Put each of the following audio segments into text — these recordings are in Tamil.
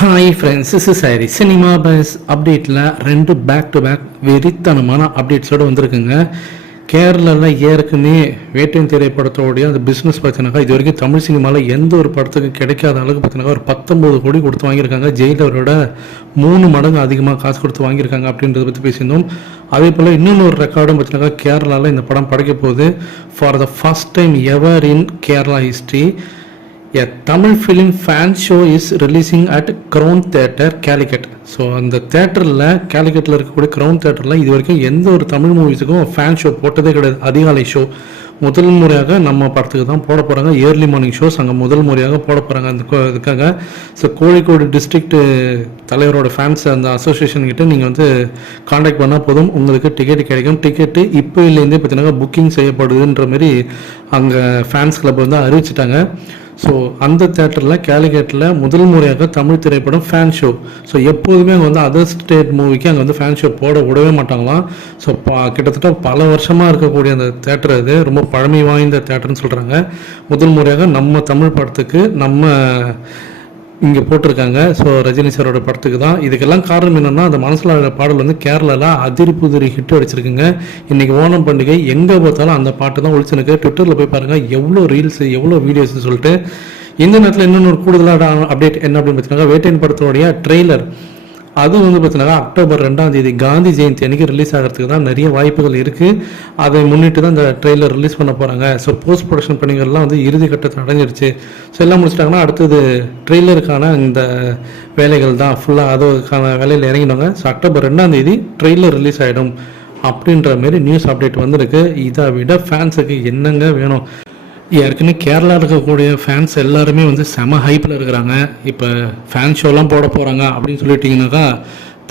ஹாய் ஃப்ரெண்ட்ஸ் இஸ் சாரி சினிமா பஸ் அப்டேட்டில் ரெண்டு பேக் டு பேக் வெறித்தனமான அப்டேட்ஸோடு வந்திருக்குங்க. கேரளாவில் ஏற்கனவே வேட்டையன் திரைப்படத்தோடைய அந்த பிஸ்னஸ் பார்த்தீங்கன்னாக்கா இது வரைக்கும் தமிழ் சினிமாவில் எந்த ஒரு படத்துக்கு கிடைக்காத அளவுக்கு பார்த்தீங்கன்னா ஒரு பத்தொம்பது கோடி கொடுத்து வாங்கியிருக்காங்க. ஜெயிலரோட மூணு மடங்கு அதிகமாக காசு கொடுத்து வாங்கியிருக்காங்க அப்படின்றத பற்றி பேசியிருந்தோம். அதே போல் இன்னொன்று ஒரு ரெக்கார்டும் பார்த்தீங்கன்னாக்கா கேரளாவில் இந்த படம் படைக்க போகுது. For the first time ever in Kerala history a Tamil film fan show is releasing at crown theatre Calicut so அந்த தேட்டரில் கேலிக்கட்டில் இருக்கக்கூடிய க்ரௌன் தேட்டரில் இது வரைக்கும் எந்த ஒரு தமிழ் மூவிஸுக்கும் ஃபேன் ஷோ போட்டதே கிடையாது. அதிகாலை ஷோ முதல் முறையாக நம்ம படத்துக்கு தான் போட போகிறாங்க இயர்லி மார்னிங் ஷோஸ் அங்கே முதல் முறையாக போட போகிறாங்க அந்த இதுக்காக. ஸோ கோழிக்கோடு டிஸ்ட்ரிக்ட் தலைவரோட ஃபேன்ஸ் அந்த அசோசியேஷன் கிட்ட நீங்கள் வந்து காண்டாக்ட் பண்ணால் போதும். உங்களுக்கு டிக்கெட் கிடைக்கும். டிக்கெட்டு இப்போலேருந்தே பார்த்தீங்கன்னா புக்கிங் செய்யப்படுதுன்ற மாதிரி அங்கே ஃபேன்ஸ் கிளப் வந்து அறிவிச்சிட்டாங்க. ஸோ அந்த தேட்டரில் கேலிகேட்டில் முதல் முறையாக தமிழ் திரைப்படம் ஃபேன் ஷோ ஸோ எப்போதுமே அங்கே வந்து அதர் ஸ்டேட் மூவிக்கு அங்கே வந்து ஃபேன் ஷோ போட விடவே மாட்டாங்களாம். ஸோ கிட்டத்தட்ட பல வருஷமாக இருக்கக்கூடிய அந்த தேட்டர் அது. ரொம்ப பழமை வாய்ந்த தேட்டர்னு சொல்கிறாங்க முதல் முறையாக நம்ம தமிழ் படத்துக்கு நம்ம இங்கே போட்டிருக்காங்க. ஸோ ரஜினி சாரோட படத்துக்கு தான். இதுக்கெல்லாம் காரணம் என்னென்னா அந்த மனசில் பாடல் வந்து கேரளாவில் அதிரி புதிரி ஹிட் அடிச்சிருக்குங்க. இன்றைக்கி ஓணம் பண்டிகை எங்கே பார்த்தாலும் அந்த பாட்டு தான் ஒழிச்சுனுக்கு ட்விட்டரில் போய் பாருங்கள் எவ்வளோ ரீல்ஸு எவ்வளோ வீடியோஸ்னு சொல்லிட்டு. இந்த நேரத்தில் இன்னொன்று ஒரு அப்டேட் என்ன அப்படின்னு பார்த்தீங்கன்னா வேட்டையன் படத்தோடைய ட்ரெய்லர் அதுவும் வந்து பார்த்தீங்கன்னா அக்டோபர் ரெண்டாம் தேதி காந்தி ஜெயந்தி அன்னைக்கு ரிலீஸ் ஆகிறதுக்கு தான் நிறைய வாய்ப்புகள் இருக்குது அதை முன்னிட்டு தான் இந்த ட்ரெய்லர் ரிலீஸ் பண்ண போகிறாங்க ஸோ போஸ்ட் ப்ரொடக்ஷன் பணிகள்லாம் வந்து இறுதி கட்டத்தை அடைஞ்சிருச்சு. ஸோ எல்லாம் முடிச்சிட்டாங்கன்னா அடுத்தது ட்ரெய்லருக்கான இந்த வேலைகள் தான் ஃபுல்லாக அதுக்கான வேலையில் இறங்கினாங்க ஸோ அக்டோபர் ரெண்டாம் தேதி ட்ரெய்லர் ரிலீஸ் ஆகிடும் அப்படின்ற மாதிரி நியூஸ் அப்டேட் வந்திருக்கு. இதை விட ஃபேன்ஸுக்கு என்னங்க வேணும்? ஏற்கனவே கேரளா இருக்கக்கூடிய ஃபேன்ஸ் எல்லாருமே வந்து செம ஹைப்பில் இருக்கிறாங்க. இப்போ ஃபேன் ஷோலாம் போட போகிறாங்க அப்படின்னு சொல்லிட்டிங்கனாக்கா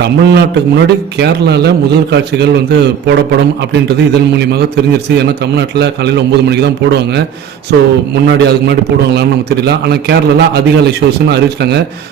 தமிழ்நாட்டுக்கு முன்னாடி கேரளாவில் முதல் காட்சிகள் வந்து போடப்படும் அப்படின்றது இதன் மூலியமாக தெரிஞ்சிருச்சு. ஏன்னா தமிழ்நாட்டில் காலையில் ஒம்பது மணிக்கு தான் போடுவாங்க. ஸோ முன்னாடி அதுக்கு முன்னாடி போடுவாங்களான்னு நமக்கு தெரியல. ஆனால் கேரளாவில் அதிகாலை ஷோஸ்னு அறிவிச்சிட்டாங்க.